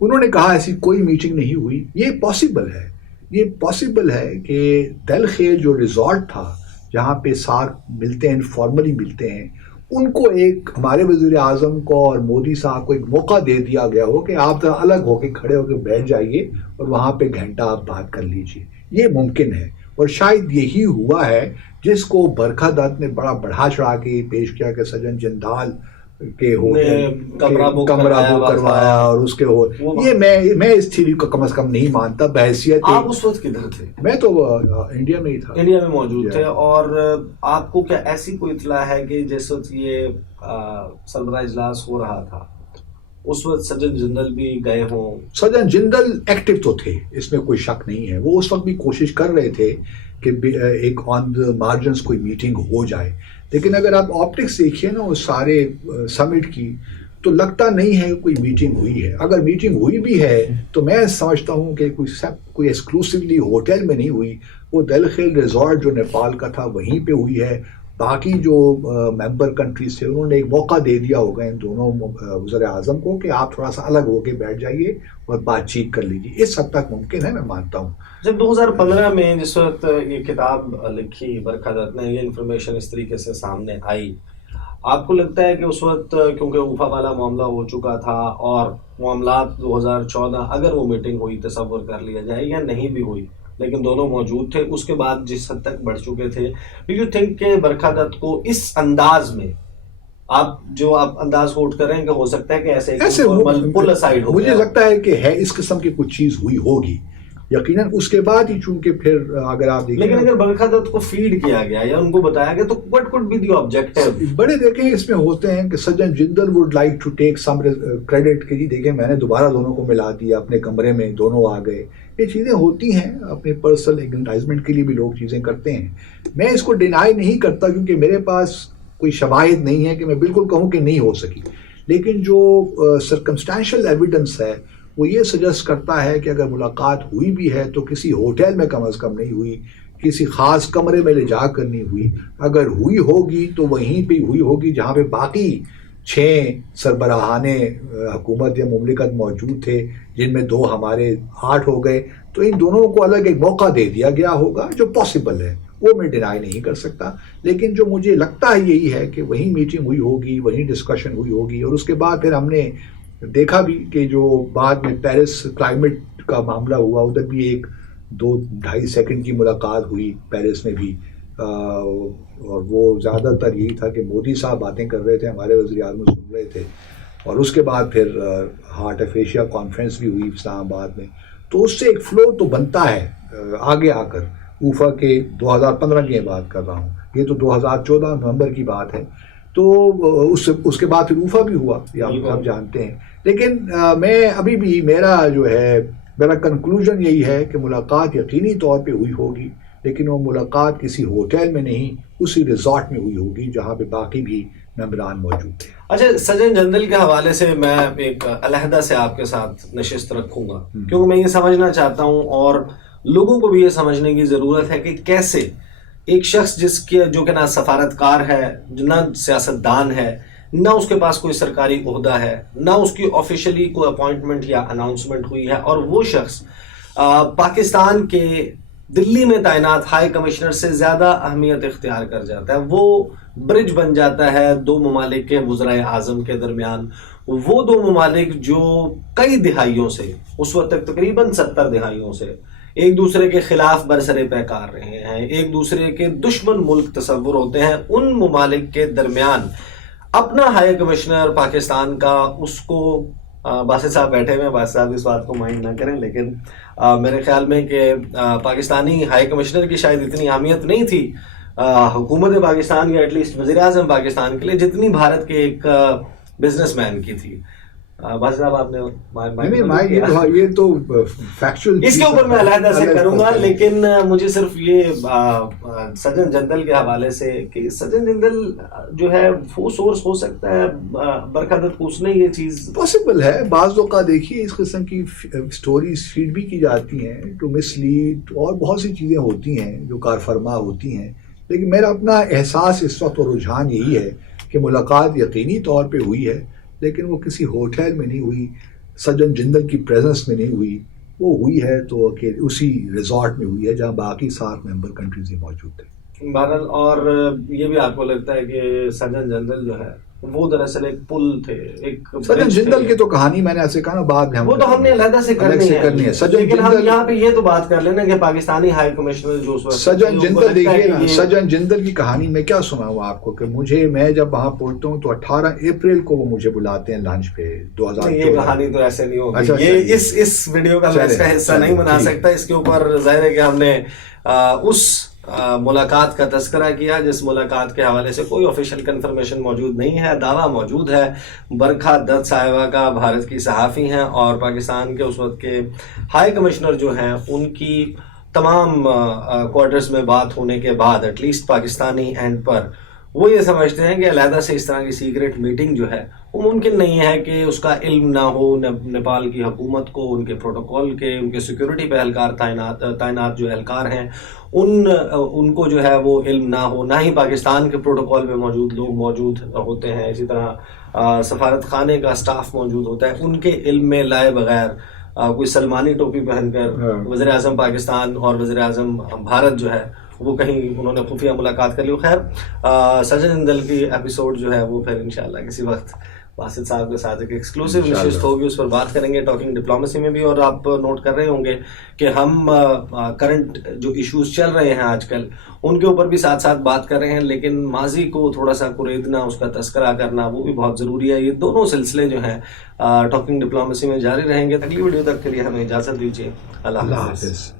انہوں نے کہا ایسی کوئی میٹنگ نہیں ہوئی. یہ پاسبل ہے کہ دل خیل جو ریزورٹ تھا جہاں پہ سارک ملتے ہیں، فارملی ملتے ہیں، ان کو ایک ہمارے وزیر اعظم کو اور مودی صاحب کو ایک موقع دے دیا گیا ہو کہ آپ ذرا الگ ہو کے کھڑے ہو کے بیٹھ جائیے اور وہاں پہ گھنٹہ آپ بات کر لیجیے. یہ ممکن ہے اور شاید یہی ہوا ہے جس کو برکھا دت نے بڑا بڑھا چڑھا کے پیش کیا کہ سجن جندال کے کمرہ بک کروایا اور اس کے ہو. یہ میں اس تھیوری کو کم از کم نہیں مانتا. بحیثیت آپ اس وقت کدھر تھے؟ میں تو انڈیا میں ہی تھا، انڈیا میں موجود تھے. اور آپ کو کیا ایسی کوئی اطلاع ہے کہ جس وقت یہ سربراہ اجلاس ہو رہا تھا اس وقت سجن جندل بھی گئے ہوں؟ سجن جندل ایکٹیو تو تھے، اس میں کوئی شک نہیں ہے. وہ اس وقت بھی کوشش کر رہے تھے کہ ایک آن دا مارجنس کوئی میٹنگ ہو جائے. لیکن اگر آپ آپٹکس دیکھیے نا اس سارے سمٹ کی تو لگتا نہیں ہے کوئی میٹنگ ہوئی ہے. اگر میٹنگ ہوئی بھی ہے تو میں سمجھتا ہوں کہ کوئی ایکسکلوسیولی ہوٹل میں نہیں ہوئی. وہ دل خیل ریزورٹ جو نیپال کا تھا وہیں پہ ہوئی ہے. باقی جو ممبر کنٹریز تھے انہوں نے ایک موقع دے دیا ہوگا ان دونوں وزیر اعظم کو کہ آپ تھوڑا سا الگ ہو کے بیٹھ جائیے اور بات چیت کر لیجیے. اس حد تک ممکن ہے، میں مانتا ہوں. جب 2015 میں جس وقت یہ کتاب لکھی برکھا دت نے، یہ انفارمیشن اس طریقے سے سامنے آئی، آپ کو لگتا ہے کہ اس وقت کیونکہ اوفا والا معاملہ ہو چکا تھا اور معاملات 2014 اگر وہ میٹنگ ہوئی تصور کر لیا جائے یا نہیں بھی ہوئی لیکن دونوں موجود تھے، اس کے بعد جس حد تک بڑھ چکے تھے، ڈو یو تھنک کہ برکھا دت کو اس انداز میں آپ انداز کوٹ کر رہے ہیں کہ ہو سکتا ہے کہ ایسے پل اسائیڈ ہو؟ مجھے لگتا ہے کہ ہے اس قسم کی کچھ چیز ہوئی ہوگی یقیناً. اس کے بعد ہی چونکہ پھر اگر آپ دیکھیں، لیکن اگر برکھا دت کو فیڈ کیا گیا یا ان کو بتایا گیا تو what could be the objective؟ بڑے دیکھیں اس میں ہوتے ہیں کہ سجن Jindal would like to take some credit کہ جی دیکھیں میں نے دوبارہ دونوں کو ملا دیا اپنے کمرے میں، دونوں آ گئے. یہ چیزیں ہوتی ہیں، اپنے پرسنل ایگنٹائزمنٹ کے لیے بھی لوگ چیزیں کرتے ہیں. میں اس کو ڈینائی نہیں کرتا کیونکہ میرے پاس کوئی شواہد نہیں ہے کہ میں بالکل کہوں کہ نہیں ہو سکی. لیکن جو سرکمسٹانشل ایویڈنس ہے وہ یہ سجیسٹ کرتا ہے کہ اگر ملاقات ہوئی بھی ہے تو کسی ہوٹل میں کم از کم نہیں ہوئی، کسی خاص کمرے میں لے جا کر نہیں ہوئی. اگر ہوئی ہوگی تو وہیں پہ ہوئی ہوگی جہاں پہ باقی 6 سربراہان حکومت یا مملکت موجود تھے، جن میں 2 ہمارے 8 ہو گئے. تو ان دونوں کو الگ ایک موقع دے دیا گیا ہوگا جو پاسبل ہے، وہ میں ڈینائی نہیں کر سکتا. لیکن جو مجھے لگتا ہے یہی ہے کہ وہیں میٹنگ ہوئی ہوگی، وہیں ڈسکشن ہوئی ہوگی. اور اس کے بعد پھر ہم نے دیکھا بھی کہ جو بعد میں پیرس کلائمیٹ کا معاملہ ہوا، ادھر بھی ایک 2-2.5 سیکنڈ کی ملاقات ہوئی پیرس میں بھی. اور وہ زیادہ تر یہی تھا کہ مودی صاحب باتیں کر رہے تھے، ہمارے وزیر اعظم سن رہے تھے. اور اس کے بعد پھر ہارٹ آف ایشیا کانفرنس بھی ہوئی اسلام آباد میں. تو اس سے ایک فلو تو بنتا ہے آگے آ کر. اوفا کے 2015 کی بات کر رہا ہوں، یہ تو 2014 نومبر کی بات ہے. تو اس کے بعد پھر اوفا بھی ہوا، یہ ہم جانتے ہیں. لیکن میں ابھی بھی میرا کنکلوژن یہی ہے کہ ملاقات یقینی طور پہ ہوئی ہوگی، لیکن وہ ملاقات کسی ہوٹل میں نہیں، اسی ریزورٹ میں ہوئی ہوگی جہاں پہ باقی بھی ممبران موجود تھے. اچھا، سجن جندل کے حوالے سے میں ایک علیحدہ سے آپ کے ساتھ نشست رکھوں گا کیونکہ میں یہ سمجھنا چاہتا ہوں اور لوگوں کو بھی یہ سمجھنے کی ضرورت ہے کہ کیسے ایک شخص جو کہ نہ سفارتکار ہے، نہ سیاستدان ہے، نہ اس کے پاس کوئی سرکاری عہدہ ہے، نہ اس کی آفیشلی کوئی اپوائنٹمنٹ یا اناؤنسمنٹ ہوئی ہے، اور وہ شخص پاکستان کے دلی میں تعینات ہائی کمشنر سے زیادہ اہمیت اختیار کر جاتا ہے. وہ برج بن جاتا ہے 2 ممالک کے وزرائے اعظم کے درمیان. وہ 2 ممالک جو کئی دہائیوں سے، اس وقت تک تقریباً 70 دہائیوں سے ایک دوسرے کے خلاف برسر پیکار رہے ہیں، ایک دوسرے کے دشمن ملک تصور ہوتے ہیں، ان ممالک کے درمیان اپنا ہائی کمشنر پاکستان کا، اس کو باسط صاحب بیٹھے ہوئے، باسط صاحب اس بات کو مائنڈ نہ کریں، لیکن میرے خیال میں کہ پاکستانی ہائی کمشنر کی شاید اتنی اہمیت نہیں تھی حکومت پاکستان یا ایٹ لیسٹ وزیر اعظم پاکستان کے لیے جتنی بھارت کے ایک بزنس مین کی تھی. باسط صاحب آپ نے یہ تو فیکچوئل اس کے اوپر میں علیحدہ سے کروں گا، لیکن مجھے صرف یہ سجن جندل کے حوالے سے کہ سجن جندل جو ہے وہ سورس ہو سکتا ہے برکھا دت کو، اس نے یہ چیز پاسبل ہے. بعض اوقات دیکھیے اس قسم کی سٹوریز فیڈ بھی کی جاتی ہیں ٹو مس لیڈ، اور بہت سی چیزیں ہوتی ہیں جو کار فرما ہوتی ہیں. لیکن میرا اپنا احساس اس وقت اور رجحان یہی ہے کہ ملاقات یقینی طور پہ ہوئی ہے، لیکن وہ کسی ہوٹل میں نہیں ہوئی. سجن جندل کی پریزنس میں نہیں ہوئی، وہ ہوئی ہے تو کہ اسی ریزورٹ میں ہوئی ہے جہاں باقی 7 ممبر کنٹریز ہی موجود تھے۔ بہرحال، اور یہ بھی آپ کو لگتا ہے کہ سجن جندل جو ہے وہ دراصل ایک پل تھے، ایک سجن جندل کی تو کہانی میں نے ایسے کہا نا بعد میں وہ تو ہم نے علیحدہ سے کرنی ہے، لیکن ہم یہاں پہ یہ تو بات کر لینا کہ پاکستانی ہائی کمشنر جو سجن جندل، دیکھیے نا سجن جندل کی کہانی میں کیا سناؤں آپ کو کہ میں جب وہاں پہنچتا ہوں تو 18 اپریل کو وہ مجھے بلاتے ہیں لنچ پہ 2000۔ یہ کہانی تو ایسے نہیں ہوگی، یہ اس ویڈیو کا میں اس کا حصہ نہیں بنا سکتا۔ اس کے اوپر ظاہر ہے کہ ہم نے اس ملاقات کا تذکرہ کیا جس ملاقات کے حوالے سے کوئی آفیشیل کنفرمیشن موجود نہیں ہے، دعویٰ موجود ہے برکھا دت صاحبہ کا، بھارت کی صحافی ہیں اور پاکستان کے اس وقت کے ہائی کمشنر جو ہیں ان کی تمام کوارٹرز میں بات ہونے کے بعد ایٹ لیسٹ پاکستانی اینڈ پر وہ یہ سمجھتے ہیں کہ علیحدہ سے اس طرح کی سیکرٹ میٹنگ جو ہے وہ ممکن نہیں ہے کہ اس کا علم نہ ہو نیپال کی حکومت کو، ان کے پروٹوکول کے، ان کے سیکیورٹی پہ اہلکار تعینات جو اہلکار ہیں ان کو جو ہے وہ علم نہ ہو، نہ ہی پاکستان کے پروٹوکول میں موجود لوگ موجود ہوتے ہیں، اسی طرح سفارت خانے کا سٹاف موجود ہوتا ہے، ان کے علم میں لائے بغیر کوئی سلمانی ٹوپی پہن کر وزیر اعظم پاکستان اور وزیر اعظم بھارت جو ہے وہ کہیں انہوں نے خفیہ ملاقات کر لی۔ خیر، سجن جندل کی ایپیسوڈ جو ہے وہ پھر انشاءاللہ کسی وقت باسط صاحب کے ساتھ ایک ایکسکلوسیو نشست ہوگی، اس پر بات کریں گے ٹاکنگ ڈپلومیسی میں بھی۔ اور آپ نوٹ کر رہے ہوں گے کہ ہم کرنٹ جو ایشوز چل رہے ہیں آج کل ان کے اوپر بھی ساتھ ساتھ بات کر رہے ہیں، لیکن ماضی کو تھوڑا سا کریدنا، اس کا تذکرہ کرنا وہ بھی بہت ضروری ہے۔ یہ دونوں سلسلے جو ہیں ٹاکنگ ڈپلومیسی میں جاری رہیں گے۔ اگلی ویڈیو تک کے لیے ہمیں اجازت دیجیے، اللہ حافظ۔